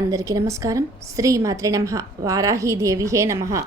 అందరికీ నమస్కారం. శ్రీ మాత్రే నమ. వారాహీదేవి హే నమ.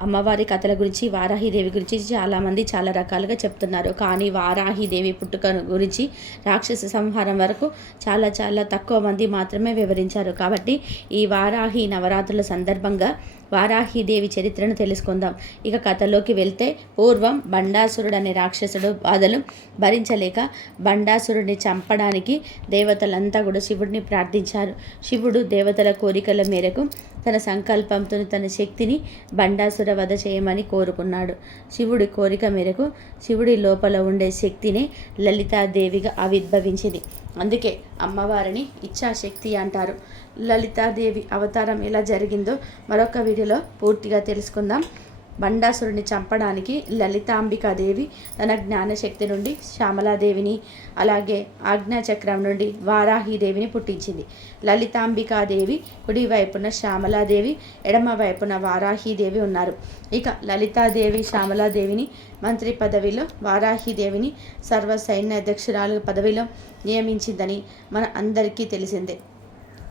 అమ్మవారి కథల గురించి వారాహిదేవి గురించి చాలామంది చాలా రకాలుగా చెప్తున్నారు. కానీ వారాహిదేవి పుట్టుక గురించి రాక్షస సంహారం వరకు చాలా చాలా తక్కువ మంది మాత్రమే వివరించారు. కాబట్టి ఈ వారాహి నవరాత్రుల సందర్భంగా వారాహీదేవి చరిత్రను తెలుసుకుందాం. ఇక కథలోకి వెళ్తే పూర్వం బండాసురుడు అనే రాక్షసుడు బాధలు భరించలేక బండాసురుడిని చంపడానికి దేవతలంతా కూడా శివుడిని ప్రార్థించారు. శివుడు దేవతల కోరికల మేరకు తన సంకల్పంతో తన శక్తిని బండాసుర వధ చేయమని కోరుకున్నాడు. శివుడి కోరిక మేరకు శివుడి లోపల ఉండే శక్తినే లలితాదేవిగా ఆవిర్భవించింది. అందుకే అమ్మవారిని ఇచ్ఛాశక్తి అంటారు. లలితాదేవి అవతారం ఎలా జరిగిందో మరొక వీడియోలో పూర్తిగా తెలుసుకుందాం. బండాసురుని చంపడానికి లలితాంబికాదేవి తన జ్ఞానశక్తి నుండి శ్యామలాదేవిని అలాగే ఆజ్ఞాచక్రం నుండి వారాహిదేవిని పుట్టించింది. లలితాంబికాదేవి కుడి వైపున శ్యామలాదేవి ఎడమ వైపున వారాహిదేవి ఉన్నారు. ఇక లలితాదేవి శ్యామలాదేవిని మంత్రి పదవిలో వారాహిదేవిని సర్వ సైన్య అధ్యక్షురాలు పదవిలో నియమించిందని మన అందరికీ తెలిసిందే.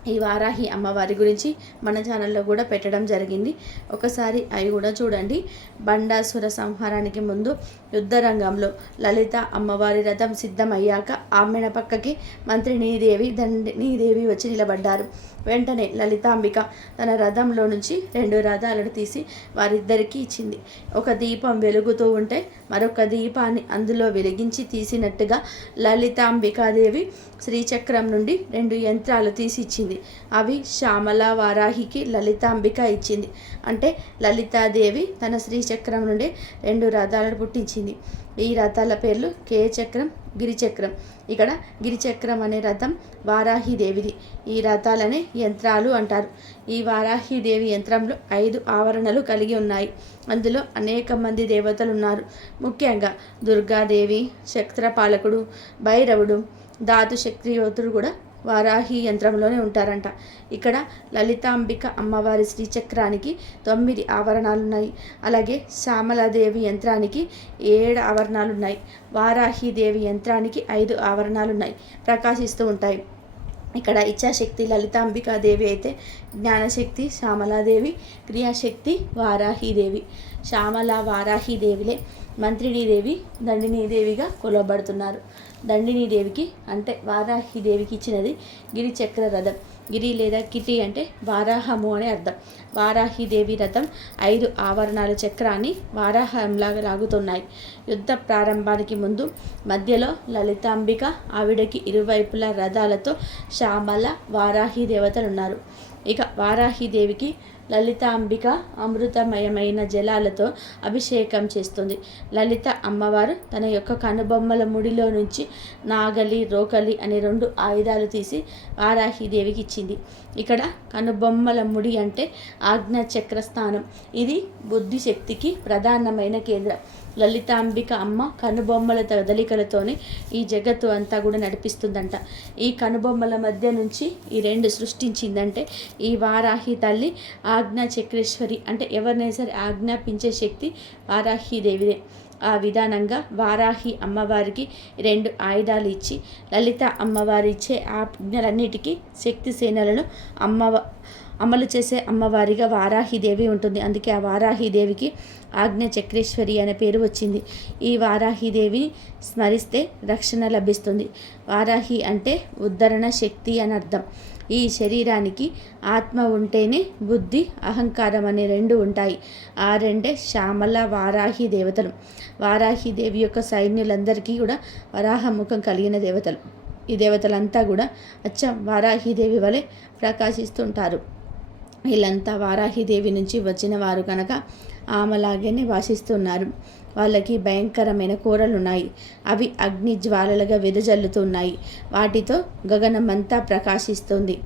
ఈ వారాహి అమ్మవారి గురించి మన ఛానల్లో కూడా పెట్టడం జరిగింది. ఒకసారి అవి కూడా చూడండి. బండాసుర సంహారానికి ముందు యుద్ధ రంగంలో లలిత అమ్మవారి రథం సిద్ధమయ్యాక ఆమెన పక్కకి మంత్రి నీదేవి దండి నీదేవి వచ్చి నిలబడ్డారు. వెంటనే లలితాంబిక తన రథంలో నుంచి రెండు రథాలను తీసి వారిద్దరికీ ఇచ్చింది. ఒక దీపం వెలుగుతూ ఉంటే మరొక దీపాన్ని అందులో వెలిగించి తీసినట్టుగా లలితాంబికాదేవి శ్రీచక్రం నుండి రెండు యంత్రాలు తీసి ఇచ్చింది. అవి శ్యామల వారాహికి లలితాంబిక ఇచ్చింది. అంటే లలితాదేవి తన శ్రీచక్రం నుండి రెండు రథాలను పుట్టించింది. ఈ రథాల పేర్లు కేచక్రం గిరిచక్రం. ఇక్కడ గిరిచక్రం అనే రథం వారాహిదేవిది. ఈ రథాలనే యంత్రాలు అంటారు. ఈ వారాహిదేవి యంత్రంలో ఐదు ఆవరణలు కలిగి ఉన్నాయి. అందులో అనేక మంది దేవతలు ఉన్నారు ముఖ్యంగా దుర్గాదేవి చక్రపాలకుడు భైరవుడు ధాతు శక్తియోతుడు కూడా వారాహి యంత్రంలోనే ఉంటారంట. ఇక్కడ లలితాంబిక అమ్మవారి శ్రీచక్రానికి తొమ్మిది ఆవరణాలు ఉన్నాయి అలాగే శ్యామలాదేవి యంత్రానికి ఏడు ఆవరణాలు ఉన్నాయి వారాహిదేవి యంత్రానికి ఐదు ఆవరణాలు ఉన్నాయి ప్రకాశిస్తూ ఉంటాయి. ఇక్కడ ఇచ్ఛాశక్తి లలితాంబికాదేవి అయితే జ్ఞానశక్తి శ్యామలాదేవి క్రియాశక్తి వారాహిదేవి శ్యామల వారాహిదేవిలే మంత్రిణీదేవి దండినీదేవిగా కొలవబడుతున్నారు. దండిని దేవికి అంటే వారాహి దేవికి ఇచ్చినది గిరిచక్ర రథం గిరి లేదా కిటి అంటే వారాహము అని అర్థం. వారాహి దేవి రథం ఐదు ఆవరణాల చక్రాన్ని వారాహంలాగా లాగుతున్నాయి. యుద్ధ ప్రారంభానికి ముందు మధ్యలో లలితాంబిక ఆవిడకి ఇరువైపుల రథాలతో శ్యామల వారాహి దేవతలు ఉన్నారు ఇక వారాహి దేవికి లలిత అంబిక అమృతమయమైన జలాలతో అభిషేకం చేస్తుంది. లలిత అమ్మవారు తన యొక్క కనుబొమ్మల ముడిలో నుంచి నాగలి రోకలి అనే రెండు ఆయుధాలు తీసి వారాహిదేవికి ఇచ్చింది ఇక్కడ కనుబొమ్మల ముడి అంటే ఆజ్ఞా చక్రస్థానం ఇది బుద్ధి శక్తికి ప్రధానమైన కేంద్రం. లలితాంబిక అమ్మ కనుబొమ్మల కదలికలతోనే ఈ జగత్తు అంతా కూడా నడిపిస్తుందంట. ఈ కనుబొమ్మల మధ్య నుంచి ఈ రెండు సృష్టించిందంటే ఈ వారాహి తల్లి ఆజ్ఞా చక్రేశ్వరి అంటే ఎవరినైనా సరే ఆజ్ఞాపించే శక్తి వారాహిదేవిదే. ఆ విధానంగా వారాహి అమ్మవారికి రెండు ఆయుధాలు ఇచ్చి లలిత అమ్మవారి ఇచ్చే ఆజ్ఞలన్నిటికీ శక్తి సేనలను అమ్మవ అమలు చేసే అమ్మవారిగా వారాహిదేవి ఉంటుంది. అందుకే ఆ వారాహిదేవికి ఆజ్ఞ చక్రేశ్వరి అనే పేరు వచ్చింది. ఈ వారాహిదేవిని స్మరిస్తే రక్షణ లభిస్తుంది. వారాహి అంటే ఉద్ధరణ శక్తి అని అర్థం. ఈ శరీరానికి ఆత్మ ఉంటేనే బుద్ధి అహంకారం అనే రెండు ఉంటాయి. ఆ రెండే శ్యామల వారాహి దేవతలు. వారాహి దేవి యొక్క సైన్యులందరికీ కూడా వరాహముఖం కలిగిన దేవతలు. ఈ దేవతలంతా కూడా అచ్చం వారాహిదేవి వలె ప్రకాశిస్తుంటారు. వీళ్ళంతా వారాహిదేవి నుంచి వచ్చిన వారు కనుక ఆమెలాగానే వాసిస్తున్నారు. వాళ్ళకి భయంకరమైన కూరలు ఉన్నాయి అవి అగ్ని జ్వాలలుగా వెదజల్లుతున్నాయి. వాటితో గగనమంతా ప్రకాశిస్తుంది.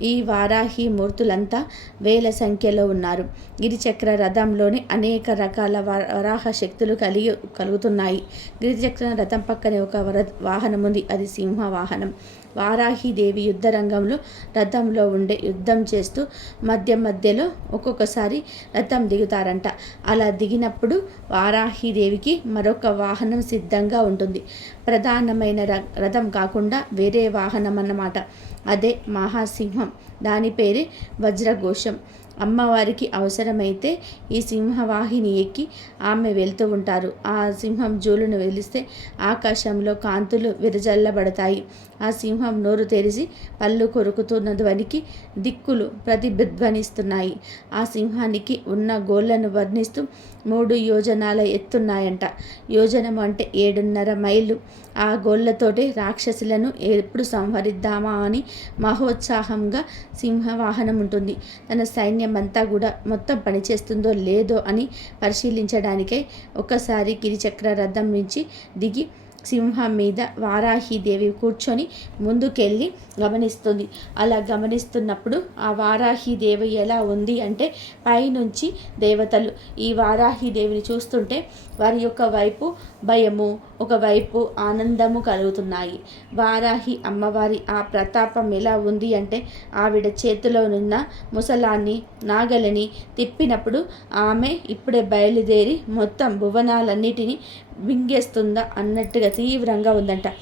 ఈ వారాహి మూర్తులంతా వేల సంఖ్యలో ఉన్నారు. గిరిచక్ర రథంలోని అనేక రకాల వరాహ శక్తులు కలిగి కలుగుతున్నాయి. గిరిచక్ర రథం పక్కనే ఒక వర వాహనం ఉంది అది సింహ వాహనం వారాహిదేవి యుద్ధ రంగంలో రథంలో ఉండే యుద్ధం చేస్తూ మధ్య మధ్యలో ఒక్కొక్కసారి రథం దిగుతారంట. అలా దిగినప్పుడు వారాహిదేవికి మరొక వాహనం సిద్ధంగా ఉంటుంది. ప్రధానమైన రథం కాకుండా వేరే వాహనం అన్నమాట అదే మహాసింహం. దాని పేరే వజ్రఘోషం. అమ్మవారికి అవసరమైతే ఈ సింహవాహిని ఎక్కి ఆమె వెళ్తూ ఉంటారు. ఆ సింహం జూలును వెలిస్తే ఆకాశంలో కాంతులు విరజల్లబడతాయి. ఆ సింహం నోరు తెరిచి పళ్ళు కొరుకుతున్న ధ్వనికి దిక్కులు ప్రతిధ్వనిస్తున్నాయి ఆ సింహానికి ఉన్న గోళ్ళను వర్ణిస్తూ మూడు యోజనాల ఎత్తున్నాయంట. యోజనం అంటే ఏడున్నర మైళ్ళు. ఆ గోళ్ళతోటే రాక్షసులను ఎప్పుడు సంహరిద్దామా అని మహోత్సాహంగా సింహవాహనం ఉంటుంది తన సైన్యమంతా కూడా మొత్తం పనిచేస్తుందో లేదో అని పరిశీలించడానికై ఒక్కసారి గిరిచక్ర రథం నుంచి దిగి సింహం మీద వారాహీదేవి కూర్చొని ముందుకెళ్ళి గమనిస్తుంది. అలా గమనిస్తున్నప్పుడు ఆ వారాహీదేవి ఎలా ఉంది అంటే పైనుంచి దేవతలు ఈ వారాహీదేవిని చూస్తుంటే వారి యొక్క వైపు భయము ఒకవైపు ఆనందము కలుగుతున్నాయి. వారాహి అమ్మవారి ఆ ప్రతాపం ఎలా ఉంది అంటే ఆవిడ చేతిలో ఉన్న ముసలాన్ని నాగలిని తిప్పినప్పుడు ఆమె ఇప్పుడే బయలుదేరి మొత్తం భువనాలన్నిటినీ మింగేస్తుందా అన్నట్టుగా తీవ్రంగా ఉందంట.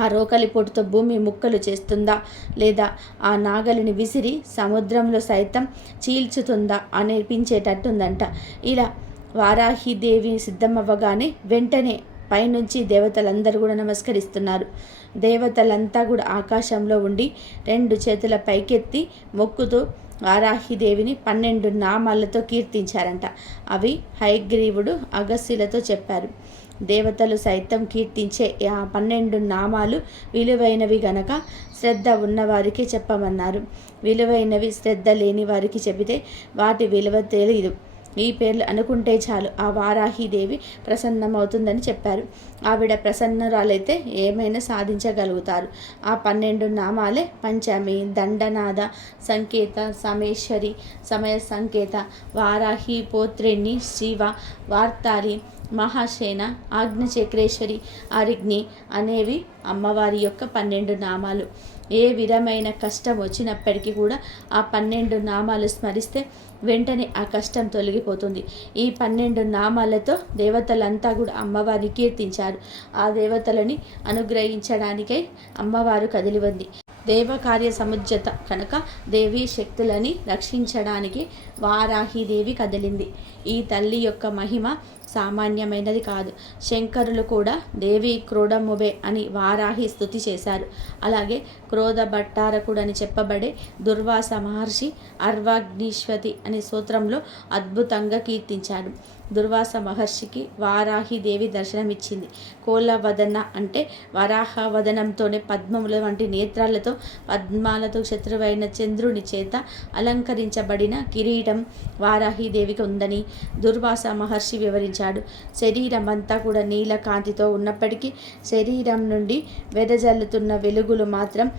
ఆ రోకలి పొట్టుతో భూమి ముక్కలు చేస్తుందా లేదా ఆ నాగలిని విసిరి సముద్రంలో సైతం చీల్చుతుందా అనిపించేటట్టుందంట. ఇలా వారాహిదేవి సిద్ధమవ్వగానే వెంటనే పైనుంచి దేవతలందరూ కూడా నమస్కరిస్తున్నారు. దేవతలంతా కూడా ఆకాశంలో ఉండి రెండు చేతుల పైకెత్తి మొక్కుతూ వారాహిదేవిని పన్నెండు నామాలతో కీర్తించారంట. అవి హైగ్రీవుడు అగస్యులతో చెప్పారు. దేవతలు సైతం కీర్తించే ఆ పన్నెండు నామాలు విలువైనవి గనక శ్రద్ధ ఉన్నవారికి చెప్పమన్నారు. విలువైనవి శ్రద్ధ లేని వారికి చెబితే వాటి విలువ తెలియదు ఈ పేర్లు అనుకుంటే చాలు. ఆ వారాహిదేవి ప్రసన్నమవుతుందని చెప్పారు. ఆవిడ ప్రసన్నరాలైతే ఏమైనా సాధించగలుగుతారు. ఆ పన్నెండు నామాలే పంచమి దండనాద సంకేత సమేశ్వరి సమయ సంకేత వారాహి పోత్రిణి శివ వార్తాలి మహాసేన ఆగ్నచక్రేశ్వరి అరిగ్ని అనేవి అమ్మవారి యొక్క పన్నెండు నామాలు. ఏ విధమైన కష్టం వచ్చినప్పటికీ కూడా ఆ పన్నెండు నామాలు స్మరిస్తే వెంటనే ఆ కష్టం తొలగిపోతుంది. ఈ పన్నెండు నామాలతో దేవతలంతా కూడా అమ్మవారిని కీర్తించారు. ఆ దేవతలని అనుగ్రహించడానికై అమ్మవారు కదిలి ఉంది దేవకార్య సముజ్జత కనుక దేవీ శక్తులని రక్షించడానికి వారాహిదేవి కదిలింది. ఈ తల్లి యొక్క మహిమ సామాన్యమైనది కాదు. శంకరులు కూడా దేవి క్రోడముబే అని వారాహి స్థుతి చేశారు. అలాగే క్రోధ భట్టారకుడు అని చెప్పబడే దుర్వాస మహర్షి అర్వాగ్నీశ్వతి అనే సూత్రంలో అద్భుతంగా కీర్తించాడు. దుర్వాస మహర్షికి వారాహిదేవి దర్శనమిచ్చింది. కోలవదన అంటే వరాహ వదనంతోనే పద్మముల వంటి నేత్రాలతో పద్మాలతో శత్రువైన చంద్రుని చేత అలంకరించబడిన కిరీటం వారాహిదేవికి ఉందని దుర్వాస మహర్షి వివరించాడు. శరీరం అంతా కూడా నీలకాంతితో ఉన్నప్పటికీ శరీరం నుండి వెదజల్లుతున్న వెలుగులు మాత్రం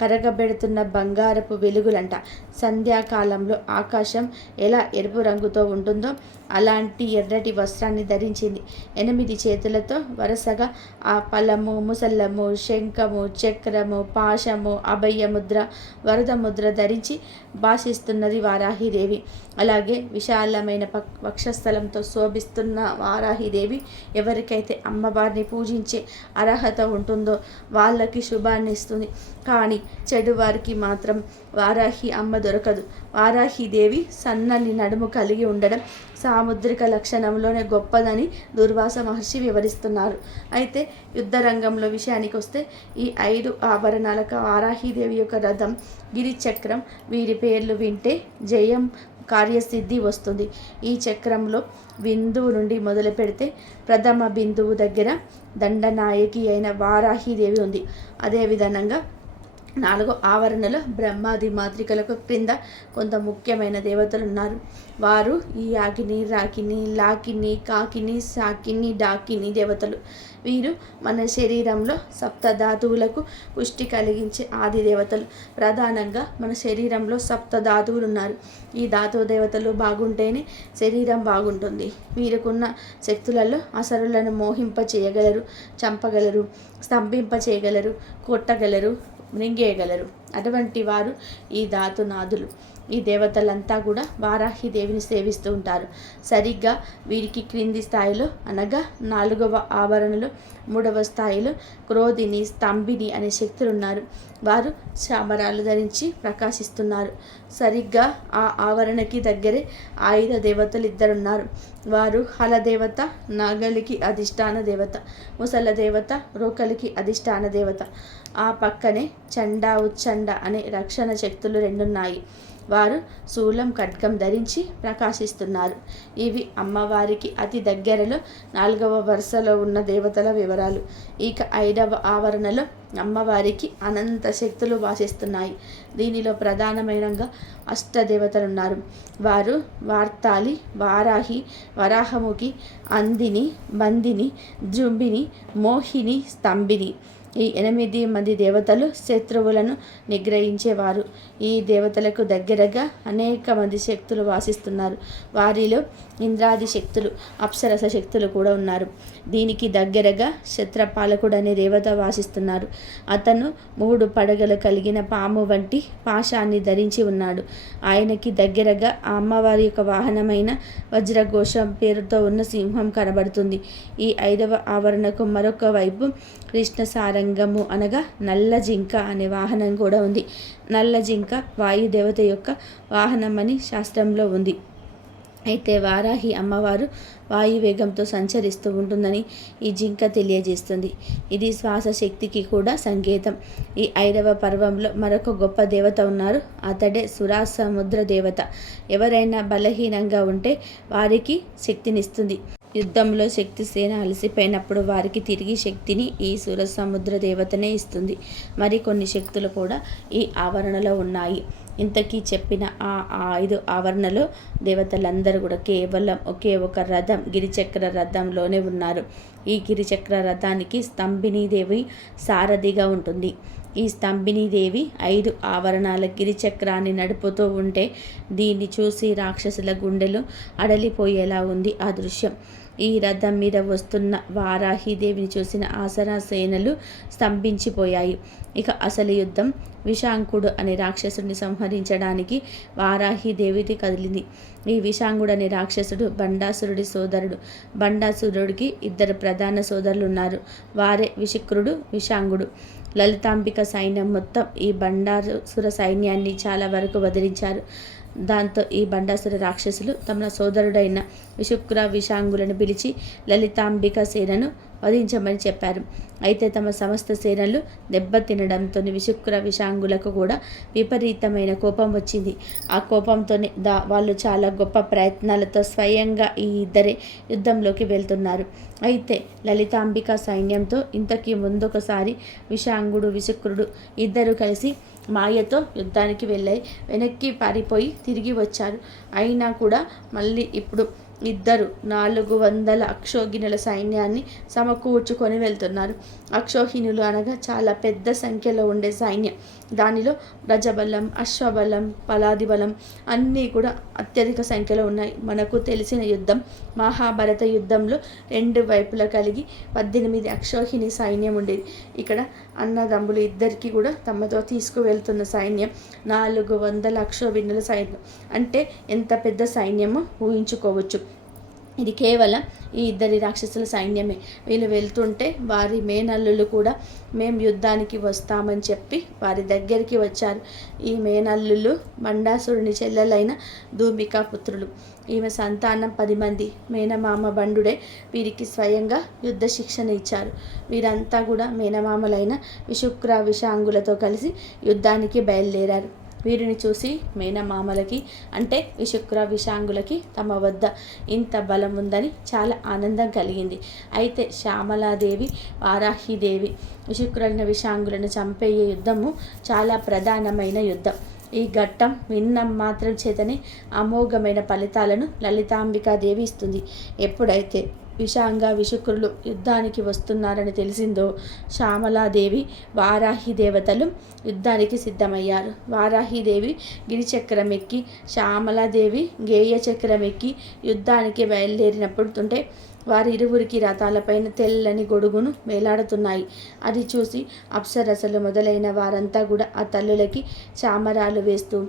కరగబెడుతున్న బంగారపు వెలుగులంట. సంధ్యాకాలంలో ఆకాశం ఎలా ఎరుపు రంగుతో ఉంటుందో అలాంటి ఎర్రటి వస్త్రాన్ని ధరించింది. ఎనిమిది చేతులతో వరుసగా ఆ పలము ముసల్లము శంఖము చక్రము పాశము అభయముద్ర వరద ముద్ర ధరించి భాషిస్తున్నది వారాహిదేవి. అలాగే విశాలమైన వక్షస్థలంతో శోభిస్తున్న వారాహిదేవి ఎవరికైతే అమ్మవారిని పూజించే అర్హత ఉంటుందో వాళ్ళకి శుభాన్ని ఇస్తుంది కానీ చెడు వారికి మాత్రం వారాహి అమ్మ దొరకదు. వారాహిదేవి సన్నని నడుము కలిగి ఉండడం సాముద్రిక లక్షణంలోనే గొప్పదని దుర్వాస మహర్షి వివరిస్తున్నారు. అయితే యుద్ధ రంగంలో విషయానికి వస్తే ఈ ఐదు ఆభరణాలకు వారాహిదేవి యొక్క రథం గిరిచక్రం వీరి పేర్లు వింటే జయం కార్యసిద్ధి వస్తుంది. ఈ చక్రంలో బిందువు నుండి మొదలు పెడితే ప్రథమ బిందువు దగ్గర దండనాయకి అయిన వారాహిదేవి ఉంది. అదేవిధంగా నాలుగో ఆవరణలో బ్రహ్మాది మాత్రికలకు క్రింద కొంత ముఖ్యమైన దేవతలు ఉన్నారు. వారు ఈ యాగిని రాకిని లాకిని కాకిని సాకిని డాకిని దేవతలు. వీరు మన శరీరంలో సప్త ధాతువులకు పుష్టి కలిగించే ఆది దేవతలు. ప్రధానంగా మన శరీరంలో సప్త ధాతువులు ఉన్నారు. ఈ ధాతువు దేవతలు బాగుంటేనే శరీరం బాగుంటుంది. వీరికున్న శక్తులలో అసరులను మోహింప చేయగలరు చంపగలరు స్తంభింప చేయగలరు కొట్టగలరు మృంగేయగలరు. అటువంటి వారు ఈ ధాతునాథులు ఈ దేవతలంతా కూడా వారాహి దేవిని సేవిస్తూ ఉంటారు. సరిగ్గా వీరికి క్రింది స్థాయిలో అనగా నాలుగవ ఆవరణలో మూడవ స్థాయిలో క్రోధిని స్తంభిని అనే శక్తులు ఉన్నారు వారు చామరాలు ధరించి ప్రకాశిస్తున్నారు. సరిగ్గా ఆ ఆవరణకి దగ్గరే ఆయుధ దేవతలు ఇద్దరున్నారు వారు హలదేవత నాగలికి అధిష్టాన దేవత ముసల దేవత రోకలికి అధిష్టాన దేవత. ఆ పక్కనే చండా ఉచ్చండ అనే రక్షణ శక్తులు రెండున్నాయి. వారు శూలం ఖడ్గం ధరించి ప్రకాశిస్తున్నారు. ఇవి అమ్మవారికి అతి దగ్గరలో నాలుగవ వరుసలో ఉన్న దేవతల వివరాలు. ఇక ఐదవ ఆవరణలో అమ్మవారికి అనంత శక్తులు వాసిస్తున్నాయి. దీనిలో ప్రధానమైనగా అష్టదేవతలున్నారు. వారు వార్తాలి వారాహి వరాహముఖి అందిని బందిని జుంబిని మోహిని స్తంభిని. ఈ ఎనిమిది మంది దేవతలు శత్రువులను నిగ్రహించేవారు. ఈ దేవతలకు దగ్గరగా అనేక మంది శక్తులు వాసిస్తున్నారు. వారిలో ఇంద్రాది శక్తులు అప్సరస శక్తులు కూడా ఉన్నారు. దీనికి దగ్గరగా క్షత్రపాలకుడు అనే దేవత వాసిస్తున్నారు. అతను మూడు పడగలు కలిగిన పాము వంటి పాశాన్ని ధరించి ఉన్నాడు. ఆయనకి దగ్గరగా ఆ అమ్మవారి యొక్క వాహనమైన వజ్రఘోషం పేరుతో ఉన్న సింహం కనబడుతుంది. ఈ ఐదవ ఆవరణకు మరొక వైపు కృష్ణసార రంగము అనగా నల్ల జింక అనే వాహనం కూడా ఉంది. నల్ల జింక వాయుదేవత యొక్క వాహనం అని శాస్త్రంలో ఉంది. అయితే వారాహి అమ్మవారు వాయువేగంతో సంచరిస్తూ ఉంటుందని ఈ జింక తెలియజేస్తుంది. ఇది శ్వాస శక్తికి కూడా సంకేతం. ఈ ఐదవ పర్వంలో మరొక గొప్ప దేవత ఉన్నారు. అతడే సురా సముద్ర దేవత. ఎవరైనా బలహీనంగా ఉంటే వారికి శక్తినిస్తుంది. యుద్ధంలో శక్తి సేన అలసిపోయినప్పుడు వారికి తిరిగి శక్తిని ఈ సుర సముద్ర దేవతనే ఇస్తుంది. మరి కొన్ని శక్తులు కూడా ఈ ఆవరణలో ఉన్నాయి. ఇంతకీ చెప్పిన ఆ ఐదు ఆవరణలు దేవతలందరూ కూడా కేవలం ఒకే ఒక రథం గిరిచక్ర రథంలోనే ఉన్నారు. ఈ గిరిచక్ర రథానికి స్తంభినీదేవి సారథిగా ఉంటుంది. ఈ స్తంభినీదేవి ఐదు ఆవరణాల గిరిచక్రాన్ని నడుపుతూ ఉంటే దీన్ని చూసి రాక్షసుల గుండెలు అడలిపోయేలా ఉంది ఆ దృశ్యం. ఈ రథం మీద వస్తున్న వారాహిదేవిని చూసిన ఆసరా సేనలు స్తంభించిపోయాయి. ఇక అసలు యుద్ధం విషాంకుడు అనే రాక్షసుడిని సంహరించడానికి వారాహిదేవిది కదిలింది. ఈ విషాంగుడు అనే రాక్షసుడు బండాసురుడి సోదరుడు. బండాసురుడికి ఇద్దరు ప్రధాన సోదరులు ఉన్నారు వారే విశుక్రుడు విషాంగుడు లలితాంబిక సైన్యం మొత్తం ఈ బండాసుర సైన్యాన్ని చాలా వరకు వదిలించారు. దాంతో ఈ బండాసుర రాక్షసులు తమ సోదరుడైన విశుక్ర విషాంగులను పిలిచి లలితాంబిక సేనను వధించమని చెప్పారు. అయితే తమ సమస్త సేనలు దెబ్బతినడంతో విశుక్ర విషాంగులకు కూడా విపరీతమైన కోపం వచ్చింది. ఆ కోపంతోనే దా వాళ్ళు చాలా గొప్ప ప్రయత్నాలతో స్వయంగా ఈ ఇద్దరే యుద్ధంలోకి వెళ్తున్నారు. అయితే లలితాంబిక సైన్యంతో ఇంతకీ ముందొకసారి విషాంగుడు విశుక్రుడు ఇద్దరు కలిసి మాయతో యుద్ధానికి వెళ్ళాయి. వెనక్కి పారిపోయి తిరిగి వచ్చారు. అయినా కూడా మళ్ళీ ఇప్పుడు ఇద్దరు నాలుగు వందల అక్షోహిణుల సైన్యాన్ని సమకూర్చుకొని వెళ్తున్నారు. అక్షోహిణులు అనగా చాలా పెద్ద సంఖ్యలో ఉండే సైన్యం. దానిలో రజబలం అశ్వబలం పలాది బలం అన్నీ కూడా అత్యధిక సంఖ్యలో ఉన్నాయి. మనకు తెలిసిన యుద్ధం మహాభారత యుద్ధంలో రెండు వైపులా కలిగి పద్దెనిమిది అక్షోహిణి సైన్యం ఉండేది. ఇక్కడ అన్నదమ్ములు ఇద్దరికి కూడా తమతో తీసుకువెళ్తున్న సైన్యం నాలుగు వందల అక్షోభిన్నుల సైన్యం. అంటే ఎంత పెద్ద సైన్యమో ఊహించుకోవచ్చు. ఇది కేవలం ఈ ఇద్దరి రాక్షసుల సైన్యమే. వీళ్ళు వెళ్తుంటే వారి మేనల్లులు కూడా మేము యుద్ధానికి వస్తామని చెప్పి వారి దగ్గరికి వచ్చారు. ఈ మేనల్లులు మండాసురుని చెల్లెలైన ధూమికా పుత్రులు. ఈమె సంతానం పది మంది. మేనమామ బండుడే వీరికి స్వయంగా యుద్ధ శిక్షణ ఇచ్చారు. వీరంతా కూడా మేనమామలైన విశుక్ర విషాంగులతో కలిసి యుద్ధానికి బయలుదేరారు. వీరిని చూసి మేనమామలకి అంటే విశుక్ర విషాంగులకి తమ వద్ద ఇంత బలం ఉందని చాలా ఆనందం కలిగింది. అయితే శ్యామలాదేవి వారాహిదేవి విశుక్రులైన విషాంగులను చంపేయే యుద్ధము చాలా ప్రధానమైన యుద్ధం. ఈ ఘట్టం విన్నం మాత్రం చేతనే అమోఘమైన ఫలితాలను లలితాంబికాదేవి ఇస్తుంది. ఎప్పుడైతే విషాంగ విశుక్రులు యుద్ధానికి వస్తున్నారని తెలిసిందో శ్యామలాదేవి వారాహి దేవతలు యుద్ధానికి సిద్ధమయ్యారు. వారాహిదేవి గిరిచక్రం ఎక్కి శ్యామలాదేవి గేయ చక్రం ఎక్కి యుద్ధానికి బయలుదేరినప్పుడు ఇరువురికి రథాలపైన తెల్లని గొడుగును వేలాడుతున్నాయి. అది చూసి అప్సరసలు మొదలైన వారంతా కూడా ఆ తల్లులకి చామరాలు వేస్తూ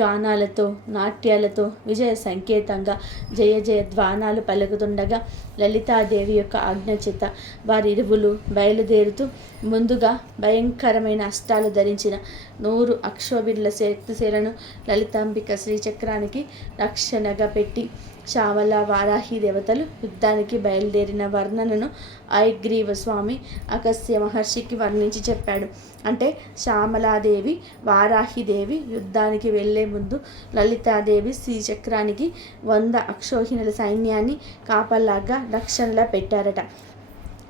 గానాలతో నాట్యాలతో విజయ సంకేతంగా జయ జయ ధ్వానాలు పలుకుతుండగా లలితాదేవి యొక్క ఆజ్ఞ వారి వారిరువులు బయలుదేరుతూ ముందుగా భయంకరమైన అష్టాలు ధరించిన నూరు అక్షోభిర్ల శక్తిశీలను లలితాంబిక శ్రీచక్రానికి రక్షణగా పెట్టి శ్యామల వారాహి దేవతలు యుద్ధానికి బయలుదేరిన వర్ణనను ఐగ్రీవ స్వామి అగస్య మహర్షికి వర్ణించి చెప్పాడు. అంటే శ్యామలాదేవి వారాహిదేవి యుద్ధానికి వెళ్ళే ముందు లలితాదేవి శ్రీచక్రానికి వంద అక్షోహిణుల సైన్యాన్ని కాపలాగా రక్షణలా పెట్టారట.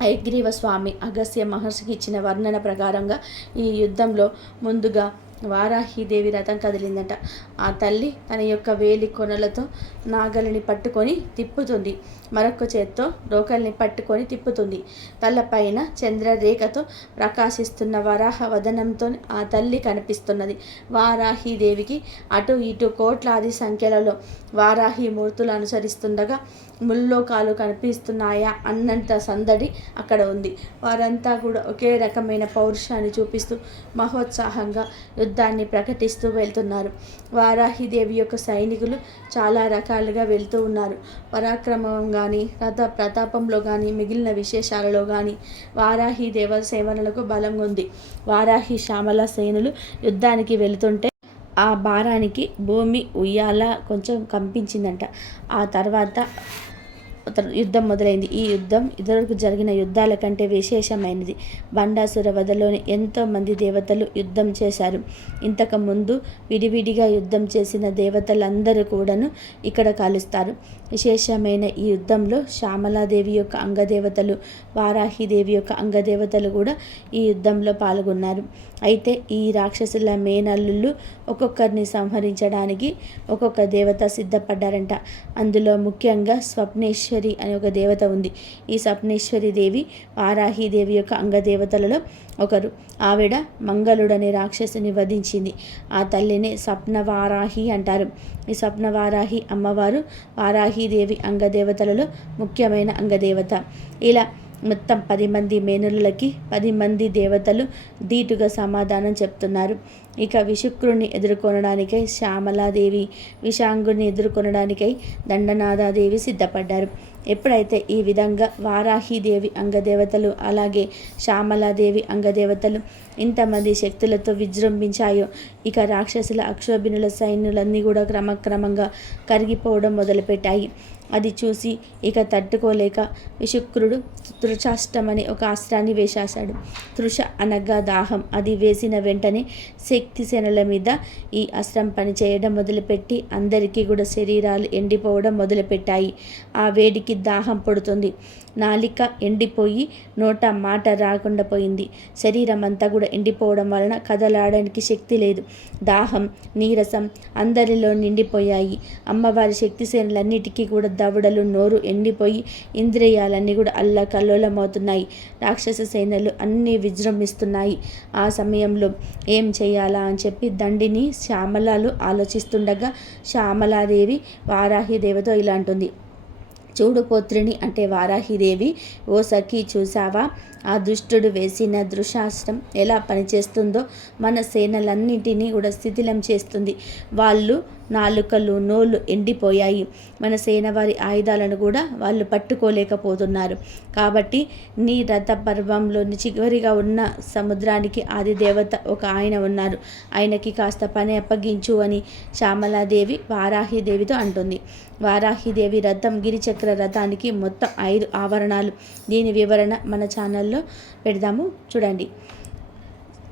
ఐగ్రీవ స్వామి అగస్య మహర్షికి ఇచ్చిన వర్ణన ప్రకారంగా ఈ యుద్ధంలో ముందుగా వారాహిదేవి రథం కదిలిందట. ఆ తల్లి తన యొక్క వేలి కొనలతో నాగలిని పట్టుకొని తిప్పుతుంది. మరొక చేత్తో రోకల్ని పట్టుకొని తిప్పుతుంది. తలపైన చంద్రరేఖతో ప్రకాశిస్తున్న వరాహ వదనంతో ఆ తల్లి కనిపిస్తున్నది. వారాహిదేవికి అటు ఇటు కోట్లాది సంఖ్యలలో వారాహి మూర్తులు అనుసరిస్తుండగా ముల్లోకాలు కనిపిస్తున్నాయా అన్నంత సందడి అక్కడ ఉంది. వారంతా కూడా ఒకే రకమైన పౌరుషాన్ని చూపిస్తూ మహోత్సాహంగా యుద్ధాన్ని ప్రకటిస్తూ వెళ్తున్నారు. వారాహిదేవి యొక్క సైనికులు చాలా రకాలుగా వెళ్తూ ఉన్నారు. పరాక్రమం కానీ రథ ప్రతాపంలో కానీ మిగిలిన విశేషాలలో కానీ వారాహి దేవ సేవనలకు బలం ఉంది. వారాహి శ్యామల సేనులు యుద్ధానికి వెళుతుంటే ఆ భారానికి భూమి ఉయ్యాల కొంచెం కంపించిందంట. ఆ తర్వాత యుద్ధం మొదలైంది. ఈ యుద్ధం ఇదివరకు జరిగిన యుద్ధాల కంటే విశేషమైనది. బండాసుర వధలోని ఎంతోమంది దేవతలు యుద్ధం చేశారు. ఇంతకు ముందు విడివిడిగా యుద్ధం చేసిన దేవతలందరూ కూడాను ఇక్కడ కలుస్తారు. విశేషమైన ఈ యుద్ధంలో శ్యామలాదేవి యొక్క అంగదేవతలు వారాహిదేవి యొక్క అంగదేవతలు కూడా ఈ యుద్ధంలో పాల్గొన్నారు. అయితే ఈ రాక్షసుల మేనల్లుళ్ళు ఒక్కొక్కరిని సంహరించడానికి ఒక్కొక్క దేవత సిద్ధపడ్డారంట. అందులో ముఖ్యంగా స్వప్నేశ్వరి అనే ఒక దేవత ఉంది. ఈ స్వప్నేశ్వరి దేవి వారాహీదేవి యొక్క అంగదేవతలలో ఒకరు. ఆవిడ మంగళుడనే రాక్షసుని వధించింది. ఆ తల్లిని స్వప్నవారాహి అంటారు. ఈ స్వప్నవారాహి అమ్మవారు వారాహిదేవి అంగదేవతలలో ముఖ్యమైన అంగదేవత. ఇలా మొత్తం పది మంది మేనులకి పది మంది దేవతలు ధీటుగా సమాధానం చెప్తున్నారు. ఇక విశుక్రుని ఎదుర్కొనడానికై శ్యామలాదేవి విషాంగుణ్ణి ఎదుర్కొనడానికై దండనాథాదేవి సిద్ధపడ్డారు. ఎప్పుడైతే ఈ విధంగా వారాహిదేవి అంగదేవతలు అలాగే శ్యామలాదేవి అంగదేవతలు ఇంతమంది శక్తులతో విజృంభించాయో ఇక రాక్షసుల అక్షోభినుల సైన్యులన్నీ కూడా క్రమక్రమంగా కరిగిపోవడం మొదలుపెట్టాయి. అది చూసి ఇక తట్టుకోలేక విశుక్రుడు తృషాష్టమని ఒక అస్త్రాన్ని వేశాశాడు. తృష అనగా దాహం. అది వేసిన వెంటనే శక్తి సేనల మీద ఈ అస్త్రం పనిచేయడం మొదలుపెట్టి అందరికీ కూడా శరీరాలు ఎండిపోవడం మొదలుపెట్టాయి. ఆ వేడికి దాహం పడుతుంది. నాలిక ఎండిపోయి నోట మాట రాకుండా పోయింది. శరీరం అంతా కూడా ఎండిపోవడం వలన కదలాడడానికి శక్తి లేదు. దాహం నీరసం అందరిలో నిండిపోయాయి. అమ్మవారి శక్తి సేనలన్నిటికీ కూడా దవడలు నోరు ఎండిపోయి ఇంద్రియాలన్నీ కూడా అల్లకల్లోలమవుతున్నాయి రాక్షస సేనలు అన్నీ విజృంభిస్తున్నాయి. ఆ సమయంలో ఏం చేయాలా అని చెప్పి దండిని శ్యామలాలు ఆలోచిస్తుండగా శ్యామలాదేవి వారాహి దేవతో ఇలా అంటుంది. చూడు పోత్రిని అంటే వారాహిదేవి ఓ సఖి చూసావా ఆ దుష్టుడు వేసిన దృశాస్త్రం ఎలా పనిచేస్తుందో? మన సేనలన్నింటినీ కూడా శిథిలం చేస్తుంది. వాళ్ళు నాలుకలు నోళ్ళు ఎండిపోయాయి. మన సేన వారి ఆయుధాలను కూడా వాళ్ళు పట్టుకోలేకపోతున్నారు. కాబట్టి నీ రథ పర్వంలోని చివరిగా ఉన్న సముద్రానికి ఆది దేవత ఒక ఆయన ఉన్నారు. ఆయనకి కాస్త పని అప్పగించు అని శ్యామలాదేవి వారాహిదేవితో అంటుంది. వారాహిదేవి రథం గిరిచక్ర రథానికి మొత్తం ఐదు ఆవరణాలు. దీని వివరణ మన ఛానల్లో పెడదాము. చూడండి.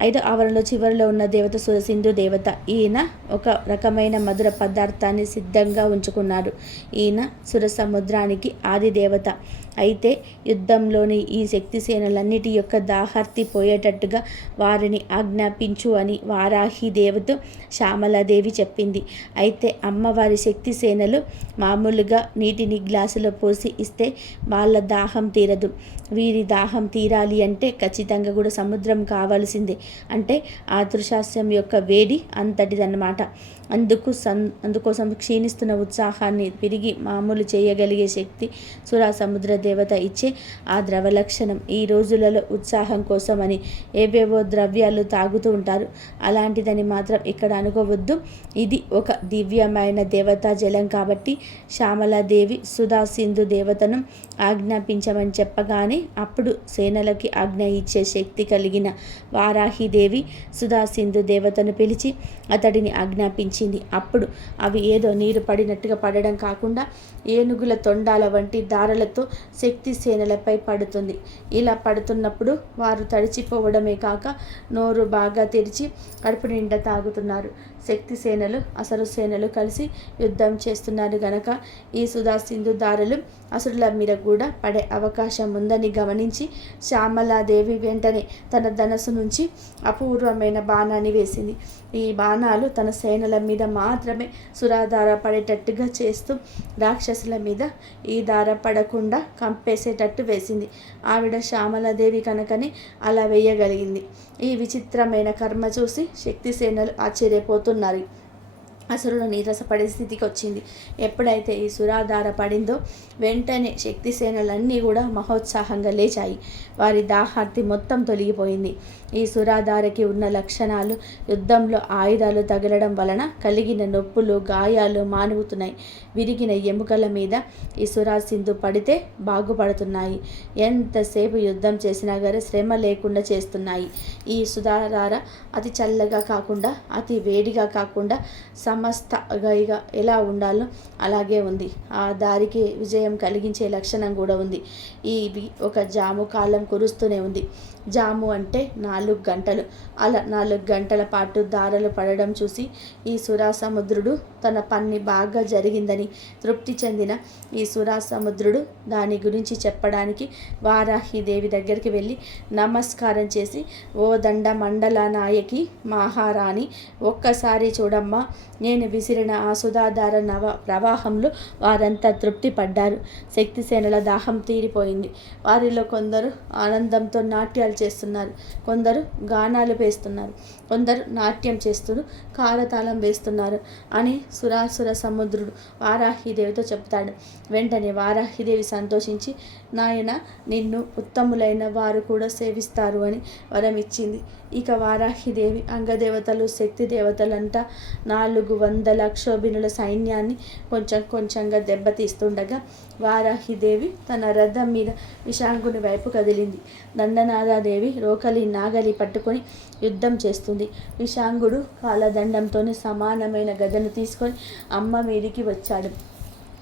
ఐదో ఆవరణలో చివరిలో ఉన్న దేవత సురసింధు దేవత ఈయన ఒక రకమైన మధుర పదార్థాన్ని సిద్ధంగా ఉంచుకున్నాడు. ఈయన సురసముద్రానికి ఆది దేవత. అయితే యుద్ధంలోని ఈ శక్తి సేనలన్నిటి యొక్క దాహర్తి పోయేటట్టుగా వారిని ఆజ్ఞాపించు అని వారాహి దేవత శ్యామలాదేవి చెప్పింది. అయితే అమ్మవారి శక్తి సేనలు మామూలుగా నీటిని గ్లాసులో పోసి ఇస్తే వాళ్ళ దాహం తీరదు. వీరి దాహం తీరాలి అంటే ఖచ్చితంగా కూడా సముద్రం కావాల్సిందే. అంటే ఆతృశాస్త్రం యొక్క వేడి అంతటిదన్నమాట. అందుకు సం అందుకోసం క్షీణిస్తున్న ఉత్సాహాన్ని తిరిగి మామూలు చేయగలిగే శక్తి సురా సముద్ర దేవత ఇచ్చే ఆ ద్రవ లక్షణం ఈ రోజులలో ఉత్సాహం కోసమని ఏవేవో ద్రవ్యాలు తాగుతూ ఉంటారు. అలాంటిదని మాత్రం ఇక్కడ అనుకోవద్దు. ఇది ఒక దివ్యమైన దేవతా జలం కాబట్టి శ్యామలాదేవి సుధా సింధు దేవతను ఆజ్ఞాపించమని చెప్పగానే అప్పుడు సేనలకి ఆజ్ఞ ఇచ్చే శక్తి కలిగిన వారాహిదేవి సుధా సింధు దేవతను పిలిచి అతడిని ఆజ్ఞాపించి వచ్చింది. అప్పుడు అవి ఏదో నీరు పడినట్టుగా పడడం కాకుండా ఏనుగుల తొండాల వంటి దారలతో శక్తి సేనలపై పడుతుంది. ఇలా పడుతున్నప్పుడు వారు తడిచిపోవడమే కాక నోరు బాగా తెరిచి కడుపు నిండా తాగుతున్నారు. శక్తి సేనలు అసలు సేనలు కలిసి యుద్ధం చేస్తున్నారు గనక ఈ సుధా సింధు దారులు అసురుల మీద కూడా పడే అవకాశం ఉందని గమనించి శ్యామలాదేవి వెంటనే తన ధనస్సు నుంచి అపూర్వమైన బాణాన్ని వేసింది. ఈ బాణాలు తన సేనల మీద మాత్రమే సురాధార పడేటట్టుగా చేస్తూ రాక్షసుల మీద ఈ దార పడకుండా కంపేసేటట్టు వేసింది. ఆవిడ శ్యామలాదేవి కనుకనే అలా వేయగలిగింది. ఈ విచిత్రమైన కర్మ చూసి శక్తి సేనలు ఆశ్చర్యపోతున్నారు. అసురుడు నీరసపడే స్థితికి వచ్చింది. ఎప్పుడైతే ఈ సురాధార పడిందో వెంటనే శక్తి సేనలన్నీ కూడా మహోత్సాహంగా లేచాయి. వారి దాహార్తి మొత్తం తొలగిపోయింది. ఈ సురాధారకి ఉన్న లక్షణాలు యుద్ధంలో ఆయుధాలు తగలడం వలన కలిగిన నొప్పులు గాయాలు మానుగుతున్నాయి. విరిగిన ఎముకల మీద ఈ సురాసింధు పడితే బాగుపడుతున్నాయి. ఎంతసేపు యుద్ధం చేసినా గారే శ్రమ లేకుండా చేస్తున్నాయి. ఈ సుధాధార అతి చల్లగా కాకుండా అతి వేడిగా కాకుండా సమస్తగా గైగా ఎలా ఉండాలో అలాగే ఉంది. ఆ దారికి విజయం కలిగించే లక్షణం కూడా ఉంది. ఇది ఒక జాము కాలం కురుస్తూనే ఉంది. జాము అంటే నాలుగు గంటలు. అలా నాలుగు గంటల పాటు దారలు పడడం చూసి ఈ సురా సముద్రుడు తన పని బాగా జరిగిందని తృప్తి చెందిన ఈ సురా సముద్రుడు దాని గురించి చెప్పడానికి వారాహిదేవి దగ్గరికి వెళ్ళి నమస్కారం చేసి ఓ దండ మండల నాయకి మహారాణి ఒక్కసారి చూడమ్మా. నేను విసిరిన ఆ సుధాధార నవ ప్రవాహంలో వారంతా తృప్తి పడ్డారు. శక్తిసేనల దాహం తీరిపోయింది. వారిలో కొందరు ఆనందంతో నాట్యాలు చేస్తున్నారు. కొందరు గానాలు వేస్తున్నారు. కొందరు నాట్యం చేస్తూ కారతాళం వేస్తున్నారు అని సురాసుర సముద్రుడు వారాహిదేవితో చెప్తాడు. వెంటనే వారాహిదేవి సంతోషించి నాయన నిన్ను ఉత్తములైన వారు కూడా సేవిస్తారు అని వరం ఇచ్చింది ఇక వారాహిదేవి అంగదేవతలు శక్తి దేవతలంటా నాలుగు వందల క్షోభినుల సైన్యాన్ని కొంచెం కొంచెంగా దెబ్బతీస్తుండగా వారాహిదేవి తన రథం మీద విశాంగుని వైపు కదిలింది. దండనాదాదేవి రోకలి నాగలి పట్టుకొని యుద్ధం చేస్తుంది. విశాంగుడు కాలదండంతోనే సమానమైన గదను తీసుకొని అమ్మ మీదికి వచ్చాడు.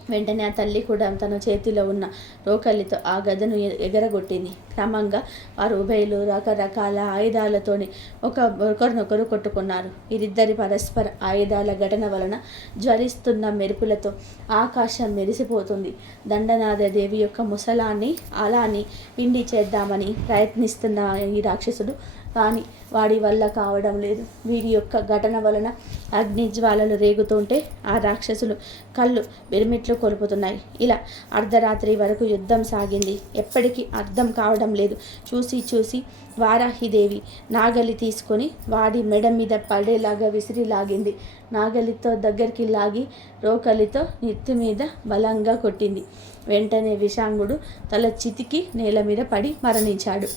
వెంటనే ఆ తల్లి కూడా తన చేతిలో ఉన్న రోకలితో ఆ గదను ఎగరగొట్టింది. క్రమంగా వారు ఉభయలు రకరకాల ఆయుధాలతోని ఒక ఒకరినొకరు కొట్టుకున్నారు. వీరిద్దరి పరస్పర ఆయుధాల ఘటన వలన జ్వరిస్తున్న మెరుపులతో ఆకాశం మెరిసిపోతుంది. దండనాథ దేవి యొక్క ముసలాన్ని అలాని పిండి చేద్దామని ప్రయత్నిస్తున్న ఈ రాక్షసుడు కానీ వాడి వల్ల కావడం లేదు. వీరి యొక్క ఘటన వలన అగ్నిజ్వాలలు రేగుతుంటే ఆ రాక్షసులు కళ్ళు బిరిమిట్లు కొలుపుతున్నాయి. ఇలా అర్ధరాత్రి వరకు యుద్ధం సాగింది. ఎప్పటికీ అర్థం కావడం లేదు. చూసి చూసి వారాహిదేవి నాగలి తీసుకొని వాడి మెడ మీద పడేలాగా విసిరి లాగింది. నాగలితో దగ్గరికి లాగి రోకలితో నెత్తి మీద బలంగా కొట్టింది. వెంటనే విషాంగుడు తల చితికి నేల మీద పడి మరణించాడు.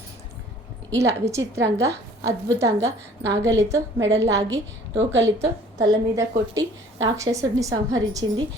ఇలా విచిత్రంగా అద్భుతంగా నాగలితో మెడల్లాగి రోకలితో తల మీద కొట్టి రాక్షసుడిని సంహరించింది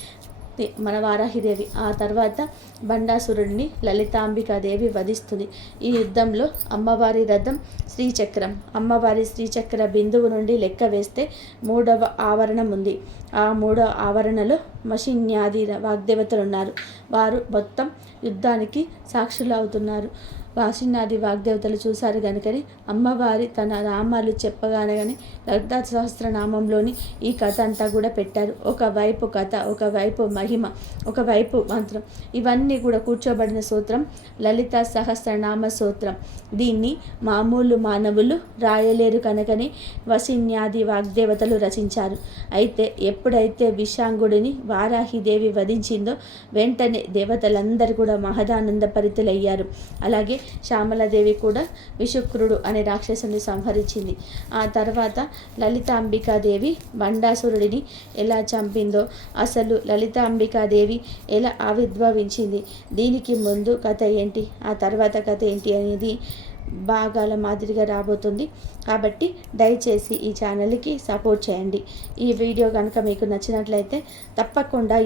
మన వారాహిదేవి ఆ తర్వాత బండాసురుడిని లలితాంబికాదేవి వధిస్తుంది. ఈ యుద్ధంలో అమ్మవారి రథం శ్రీచక్రం. అమ్మవారి శ్రీచక్ర బిందువు నుండి లెక్క వేస్తే మూడవ ఆవరణం ఉంది. ఆ మూడవ ఆవరణలో మషిన్యాది వాగ్దేవతలు ఉన్నారు. వారు మొత్తం యుద్ధానికి సాక్షులు అవుతున్నారు. వాసినాది వాగ్దేవతలు చూశారు కనుకని అమ్మవారి తన నామాలు చెప్పగానే లలితా సహస్రనామంలోని ఈ కథ అంతా కూడా పెట్టారు. ఒకవైపు కథ ఒకవైపు మహిమ ఒకవైపు మంత్రం. ఇవన్నీ కూడా కూర్చోబడిన సూత్రం లలిత సహస్రనామ సూత్రం. దీన్ని మామూలు మానవులు రాయలేరు కనుకని వసిన్యాది వాగ్దేవతలు రచించారు. అయితే ఎప్పుడైతే విశాంగుడిని వారాహిదేవి వధించిందో వెంటనే దేవతలందరూ కూడా మహదానంద పరితులయ్యారు. అలాగే శ్యామలాదేవి కూడా విశుక్రుడు అనే రాక్షసుని సంహరించింది. ఆ తర్వాత లలితాంబికాదేవి బండాసురుడిని ఎలా చంపిందో అసలు లలితాంబికాదేవి ఎలా ఆవిర్భవించింది? దీనికి ముందు కథ ఏంటి? ఆ తర్వాత కథ ఏంటి అనేది భాగాల మాదిరిగా రాబోతుంది. కాబట్టి దయచేసి ఈ ఛానల్కి సపోర్ట్ చేయండి. ఈ వీడియో కనుక మీకు నచ్చినట్లయితే తప్పకుండా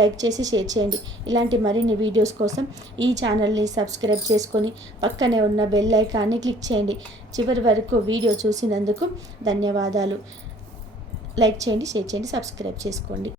లైక్ చేసి షేర్ చేయండి. ఇలాంటి మరిన్ని వీడియోస్ కోసం ఈ ఛానల్ని సబ్స్క్రైబ్ చేసుకొని పక్కనే ఉన్న బెల్ ఐకాన్ని క్లిక్ చేయండి. చివరి వరకు వీడియో చూసినందుకు ధన్యవాదాలు. లైక్ చేయండి షేర్ చేయండి సబ్స్క్రైబ్ చేసుకోండి.